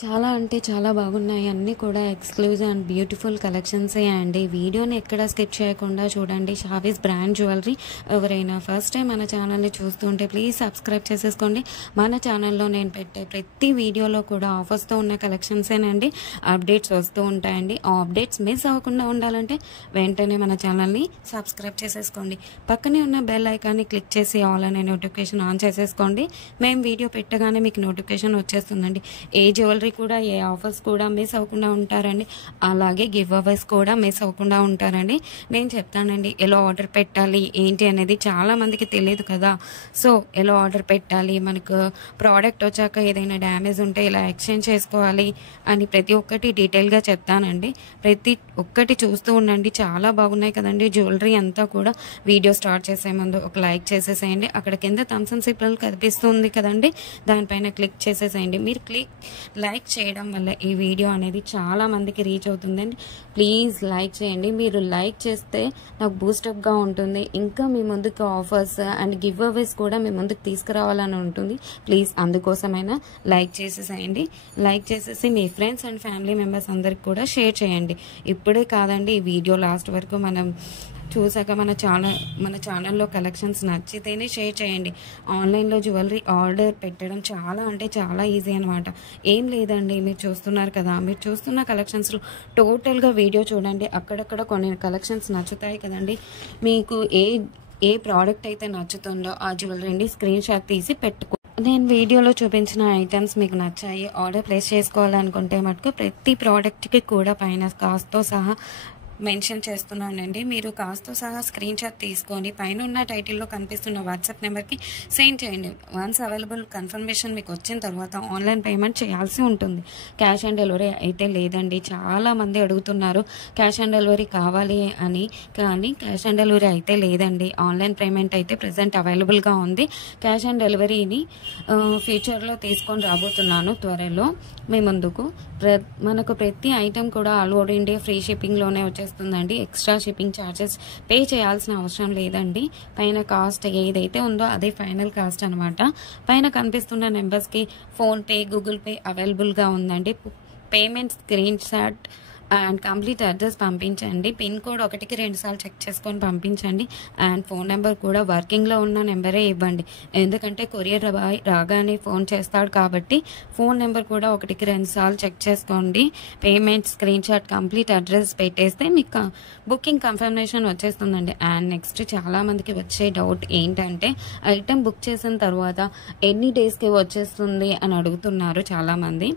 చాలా అంటే చాలా బాగున్నాయి. అన్నీ కూడా ఎక్స్‌క్లూజివ్ అండ్ బ్యూటిఫుల్ కలెక్షన్సే అండి. వీడియోని ఎక్కడ స్కిప్ చేయకుండా చూడండి. Shavis brand jewellery. ఎవరైనా ఫస్ట్ టైం మన ఛానల్ని చూస్తుంటే ప్లీజ్ సబ్స్క్రైబ్ చేసేసుకోండి. మన ఛానల్లో నేను పెట్టే ప్రతి వీడియోలో కూడా ఆఫర్స్తో ఉన్న కలెక్షన్సేనండి అప్డేట్స్ వస్తూ ఉంటాయండి. ఆ అప్డేట్స్ మిస్ అవ్వకుండా ఉండాలంటే వెంటనే మన ఛానల్ని సబ్స్క్రైబ్ చేసేసుకోండి. పక్కనే ఉన్న బెల్ ఐకాన్ని క్లిక్ చేసి ఆల్ అనే నోటిఫికేషన్ ఆన్ చేసేసుకోండి. మేము వీడియో పెట్టగానే మీకు నోటిఫికేషన్ వచ్చేస్తుందండి. ఏ జ్యువెలరీ కూడా ఏ ఆఫర్స్ కూడా మిస్ అవ్వకుండా ఉంటారండి. అలాగే గివ్ అవేస్ కూడా మిస్ అవ్వకుండా ఉంటారండి. నేను చెప్తానండి ఎలా ఆర్డర్ పెట్టాలి ఏంటి అనేది చాలా మందికి తెలియదు కదా. సో ఎలా ఆర్డర్ పెట్టాలి, మనకు ప్రోడక్ట్ వచ్చాక ఏదైనా డ్యామేజ్ ఉంటే ఇలా ఎక్స్చేంజ్ చేసుకోవాలి అని ప్రతి ఒక్కటి డీటెయిల్గా చెప్తానండి. ప్రతి ఒక్కటి చూస్తూ ఉండండి. చాలా బాగున్నాయి కదండి జ్యువెలరీ అంతా కూడా. వీడియో స్టార్ట్ చేసే ముందు ఒక లైక్ చేసేసేయండి. అక్కడ కింద థమ్స్ అప్ సింబల్ కనిపిస్తుంది కదండి, దానిపైన క్లిక్ చేసేసేయండి. మీరు లైక్ చేయడం వల్ల ఈ వీడియో అనేది చాలా మందికి రీచ్ అవుతుందండి. ప్లీజ్ లైక్ చేయండి. మీరు లైక్ చేస్తే నాకు బూస్టప్గా ఉంటుంది. ఇంకా మీ ముందుకు ఆఫర్స్ అండ్ గివ్ అవేస్ కూడా మీ ముందుకు తీసుకురావాలని ఉంటుంది. ప్లీజ్ అందుకోసమైనా లైక్ చేసేసేయండి. లైక్ చేసేసి మీ ఫ్రెండ్స్ అండ్ ఫ్యామిలీ మెంబర్స్ అందరికి కూడా షేర్ చేయండి. ఇప్పుడే కాదండి, ఈ వీడియో లాస్ట్ వరకు మనం చూసాక మన ఛానల్లో కలెక్షన్స్ నచ్చితేనే షేర్ చేయండి. ఆన్లైన్లో జ్యువెలరీ ఆర్డర్ పెట్టడం చాలా అంటే చాలా ఈజీ అనమాట. ఏం లేదండి, మీరు చూస్తున్నారు కదా, మీరు చూస్తున్న కలెక్షన్స్లో టోటల్గా వీడియో చూడండి. అక్కడక్కడ కొన్ని కలెక్షన్స్ నచ్చుతాయి కదండి. మీకు ఏ ప్రోడక్ట్ అయితే నచ్చుతుందో ఆ జ్యువెలరీని స్క్రీన్ షాట్ తీసి పెట్టుకో. నేను వీడియోలో చూపించిన ఐటమ్స్ మీకు నచ్చాయి, ఆర్డర్ ప్లేస్ చేసుకోవాలనుకుంటే మటుకు ప్రతి ప్రోడక్ట్కి కూడా పైన కాస్ట్తో సహా మెన్షన్ చేస్తున్నానండి. మీరు కాస్ట్తో సహా స్క్రీన్ షాట్ తీసుకొని పైన ఉన్న టైటిల్లో కనిపిస్తున్న వాట్సాప్ నెంబర్కి సెండ్ చేయండి. వన్స్ అవైలబుల్ కన్ఫర్మేషన్ మీకు వచ్చిన తర్వాత ఆన్లైన్ పేమెంట్ చేయాల్సి ఉంటుంది. క్యాష్ ఆన్ డెలివరీ అయితే లేదండి. చాలామంది అడుగుతున్నారు క్యాష్ ఆన్ డెలివరీ కావాలి అని, కానీ క్యాష్ ఆన్ డెలివరీ అయితే లేదండి. ఆన్లైన్ పేమెంట్ అయితే ప్రజెంట్ అవైలబుల్గా ఉంది. క్యాష్ ఆన్ డెలివరీని ఫ్యూచర్లో తీసుకొని రాబోతున్నాను త్వరలో మీ ముందుకు. మనకు ప్రతి ఐటెం కూడా ఆల్ ఓవర్ ఇండియా ఫ్రీ షిప్పింగ్లోనే వచ్చేస్తుందండి. ఎక్స్ట్రా షిప్పింగ్ ఛార్జెస్ పే చేయాల్సిన అవసరం లేదండి. పైన కాస్ట్ ఏదైతే ఉందో అదే ఫైనల్ కాస్ట్ అనమాట. పైన కనిపిస్తున్న నెంబర్స్కి ఫోన్పే, గూగుల్ పే అవైలబుల్గా ఉందండి. Payment screen shot and complete address పంపించండి. పిన్ కోడ్ 1కి 2 సార్లు చెక్ చేసుకొని పంపించండి. అండ్ ఫోన్ నెంబర్ కూడా వర్కింగ్లో ఉన్న నెంబరే ఇవ్వండి. ఎందుకంటే కొరియర్ రాగానే ఫోన్ చేస్తాడు కాబట్టి ఫోన్ నెంబర్ కూడా 1కి 2 సార్లు చెక్ చేసుకోండి. Payment screen shot complete address పెట్టేస్తే మీకు బుకింగ్ కన్ఫర్మేషన్ వచ్చేస్తుందండి. అండ్ నెక్స్ట్ చాలామందికి వచ్చే డౌట్ ఏంటంటే ఐటెం బుక్ చేసిన తర్వాత ఎన్ని డేస్కి వచ్చేస్తుంది అని అడుగుతున్నారు చాలామంది.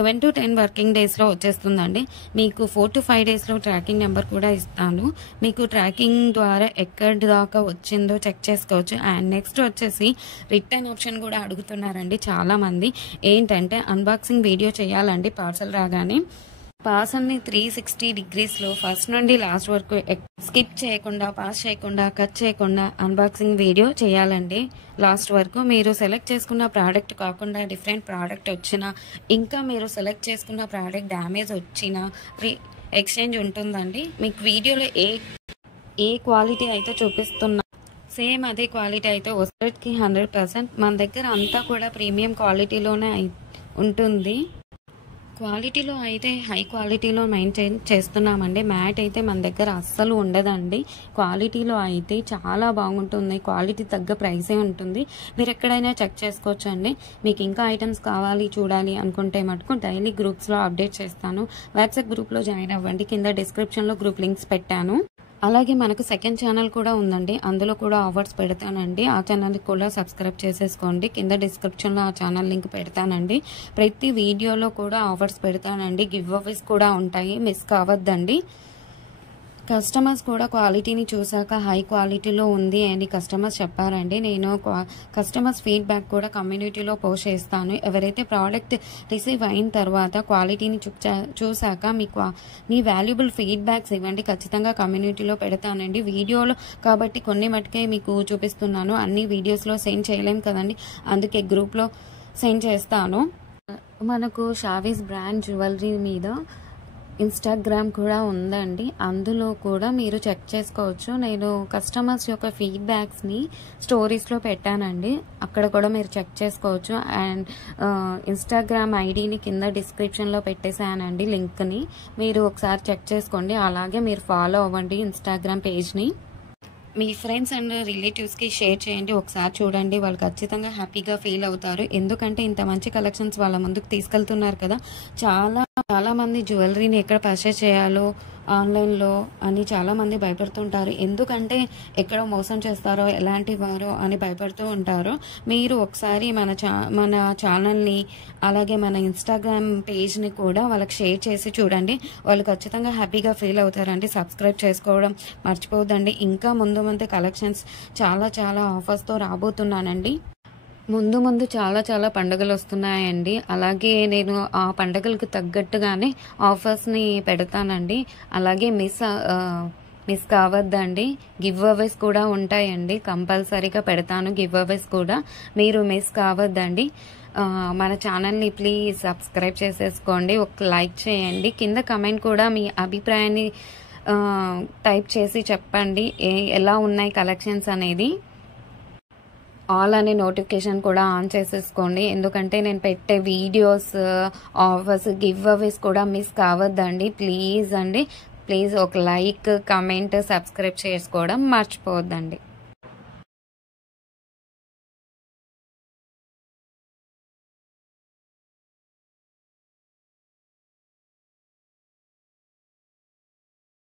7 to 10 వర్కింగ్ డేస్లో వచ్చేస్తుందండి. మీకు 4 to 5 డేస్లో ట్రాకింగ్ నెంబర్ కూడా ఇస్తాను. మీకు ట్రాకింగ్ ద్వారా ఎక్కడి దాకా వచ్చిందో చెక్ చేసుకోవచ్చు. అండ్ నెక్స్ట్ వచ్చేసి రిటర్న్ ఆప్షన్ కూడా అడుగుతున్నారండి చాలామంది. ఏంటంటే అన్బాక్సింగ్ వీడియో చేయాలండి పార్సల్ రాగానే. పార్సల్ని 360 degreesలో ఫస్ట్ నుండి లాస్ట్ వరకు స్కిప్ చేయకుండా, పాస్ చేయకుండా, కట్ చేయకుండా అన్బాక్సింగ్ వీడియో చేయాలండి లాస్ట్ వరకు. మీరు సెలెక్ట్ చేసుకున్న ప్రోడక్ట్ కాకుండా డిఫరెంట్ ప్రోడక్ట్ వచ్చినా, ఇంకా మీరు సెలెక్ట్ చేసుకున్న ప్రోడక్ట్ డ్యామేజ్ వచ్చినా ఎక్స్చేంజ్ ఉంటుందండి. మీకు వీడియోలో ఏ క్వాలిటీ అయితే చూపిస్తున్నా సేమ్ అదే క్వాలిటీ అయితే 100కి 100%. మన దగ్గర అంతా కూడా ప్రీమియం క్వాలిటీలోనే ఉంటుంది. క్వాలిటీలో అయితే హై క్వాలిటీలో మెయింటైన్ చేస్తున్నామండి. మ్యాట్ అయితే మన దగ్గర అస్సలు ఉండదండి. క్వాలిటీలో అయితే చాలా బాగుంటుంది. క్వాలిటీ తగ్గ ప్రైసే ఉంటుంది. మీరు ఎక్కడైనా చెక్ చేసుకోవచ్చు అండి. మీకు ఇంకా ఐటమ్స్ కావాలి చూడాలి అనుకుంటే మటుకు డైలీ గ్రూప్స్లో అప్డేట్ చేస్తాను. వాట్సాప్ గ్రూప్లో జాయిన్ అవ్వండి. కింద డిస్క్రిప్షన్లో గ్రూప్ లింక్స్ పెట్టాను. అలాగే మనకు సెకండ్ ఛానల్ కూడా ఉందండి. అందులో కూడా ఆఫర్స్ పెడతానండి. ఆ ఛానల్కి కూడా సబ్స్క్రైబ్ చేసేసుకోండి. కింద డిస్క్రిప్షన్లో ఆ ఛానల్ లింక్ పెడతానండి. ప్రతి వీడియోలో కూడా ఆఫర్స్ పెడతానండి. గివ్ అవేస్ కూడా ఉంటాయి, మిస్ కావద్దండి. కస్టమర్స్ కూడా క్వాలిటీని చూసాక హై క్వాలిటీలో ఉంది అని కస్టమర్స్ చెప్పారండి. నేను కస్టమర్స్ ఫీడ్బ్యాక్ కూడా కమ్యూనిటీలో పోస్ట్ చేస్తాను. ఎవరైతే ప్రోడక్ట్ రిసీవ్ అయిన తర్వాత క్వాలిటీని చూసాక మీ వాల్యుబుల్ ఫీడ్బ్యాక్స్ ఇవ్వండి. ఖచ్చితంగా కమ్యూనిటీలో పెడతానండి. వీడియోలో కాబట్టి కొన్ని మటుకే మీకు చూపిస్తున్నాను. అన్ని వీడియోస్లో సెండ్ చేయలేం కదండి, అందుకే గ్రూప్లో సెండ్ చేస్తాను. మనకు షావీస్ బ్రాండ్ జ్యువెలరీ మీద ఇన్స్టాగ్రామ్ కూడా ఉందండి. అందులో కూడా మీరు చెక్ చేసుకోవచ్చు. నేను కస్టమర్స్ యొక్క ఫీడ్బ్యాక్స్ని స్టోరీస్లో పెట్టానండి. అక్కడ కూడా మీరు చెక్ చేసుకోవచ్చు. అండ్ ఇన్స్టాగ్రామ్ ఐడిని కింద డిస్క్రిప్షన్లో పెట్టేశానండి లింక్ని. మీరు ఒకసారి చెక్ చేసుకోండి. అలాగే మీరు ఫాలో అవ్వండి ఇన్స్టాగ్రామ్ పేజ్ని. మీ ఫ్రెండ్స్ అండ్ రిలేటివ్స్కి షేర్ చేయండి. ఒకసారి చూడండి, వాళ్ళు ఖచ్చితంగా హ్యాపీగా ఫీల్ అవుతారు. ఎందుకంటే ఇంత మంచి కలెక్షన్స్ వాళ్ళ ముందుకు తీసుకెళ్తున్నారు కదా. చాలా మంది జ్యువెలరీని ఎక్కడ పర్చేస్ చేయాలో ఆన్లైన్లో అని చాలామంది భయపడుతుంటారు. ఎందుకంటే ఎక్కడ మోసం చేస్తారో, ఎలాంటి వారో అని భయపడుతూ ఉంటారు. మీరు ఒకసారి మన ఛానల్ని అలాగే మన ఇన్స్టాగ్రామ్ పేజ్ని కూడా వాళ్ళకి షేర్ చేసి చూడండి. వాళ్ళు ఖచ్చితంగా హ్యాపీగా ఫీల్ అవుతారండి. సబ్స్క్రైబ్ చేసుకోవడం మర్చిపోవద్దండి. ఇంకా ముందు కలెక్షన్స్ చాలా ఆఫర్స్తో రాబోతున్నానండి. ముందు చాలా పండుగలు వస్తున్నాయండి. అలాగే నేను ఆ పండుగలకు తగ్గట్టుగానే ఆఫర్స్ని పెడతానండి. అలాగే మిస్ కావద్దండి. గివ్ అవేస్ కూడా ఉంటాయండి. కంపల్సరీగా పెడతాను గివ్ అవేస్ కూడా. మీరు మిస్ కావద్దండి. మన ఛానల్ని ప్లీజ్ సబ్స్క్రైబ్ చేసేసుకోండి. ఒక లైక్ చేయండి. కింద కమెంట్ కూడా మీ అభిప్రాయాన్ని టైప్ చేసి చెప్పండి ఎలా ఉన్నాయి కలెక్షన్స్ అనేది. ఆల్ అనే నోటిఫికేషన్ కూడా ఆన్ చేసేసుకోండి. ఎందుకంటే నేను పెట్టే వీడియోస్, ఆఫర్స్, గివ్ అవేస్ కూడా మిస్ కావద్దండి. ప్లీజ్ ఒక లైక్, కమెంట్, సబ్స్క్రైబ్ చేసుకోవడం మర్చిపోవద్దండి.